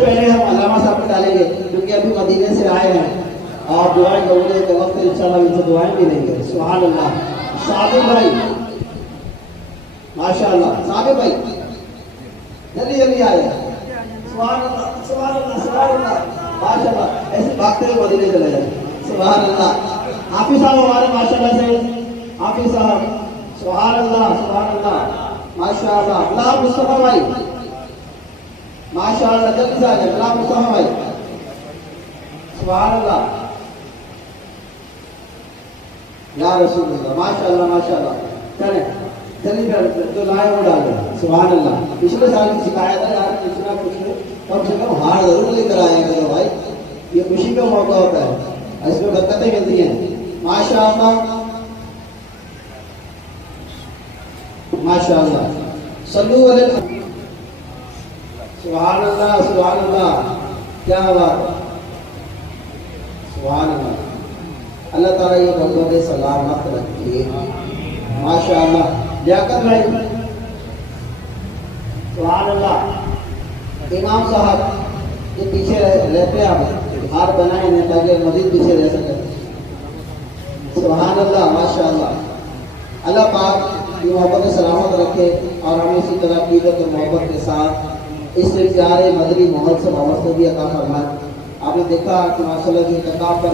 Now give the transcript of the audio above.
पहले हम अल्लामा साहब को डालेंगे क्योंकि अभी मदीने से आए हैं और दुआएं कबूल के वक्त इंशाल्लाह इनसे दुआएं भी लेंगे। सुभान अल्लाह। साबिर भाई माशाअल्लाह, साबिर भाई जल्दी जल्दी आए। सुभान अल्लाह, सुभान अल्लाह, सुभान अल्लाह, माशाअल्लाह। ऐसे भागते हुए मदीने चले जाए। सुभान अल्लाह। हाफिज साहब हमारे माशाअल्लाह से, हाफिज साहब सुभान अल्लाह, सुभान अल्लाह, माशाअल्लाह। गुलाम मुस्तफा भाई माशाअल्लाह, जल्दी से आ जाए। गुलाम मुस्तफा भाई सुभान अल्लाह, या रसूल अल्लाह, माशाअल्लाह माशाअल्लाह। चले जल्दी कर जो लाए वो डाल दो। सुभान अल्लाह। पिछले साल की शिकायत है यार, पिछला कुछ कम से कम हार जरूर लेकर आएंगे तो भाई ये खुशी का मौका होता है, इसमें बरकतें मिलती हैं। माशाअल्लाह माशाअल्लाह। सल्लू अलैहि। सुभान अल्लाह, सुभान अल्लाह, क्या बात है। सुभान अल्लाह। अल्लाह ताला ये मोहब्बत सलामत रखिए। माशाअल्लाह। लियाकत भाई सुभान अल्लाह। इमाम साहब ये पीछे रहते हैं, आप हार बनाए हैं ताकि मजीद पीछे रह सके। सुभान अल्लाह, माशाअल्लाह। अल्लाह पाक ये मोहब्बत सलामत रखे और हमें इसी तरह कीदत और मोहब्बत के साथ इस प्यारे मदरी माहौल से वाबस्ता भी अता फरमाए। आपने देखा कि माशाअल्लाह की किताब पर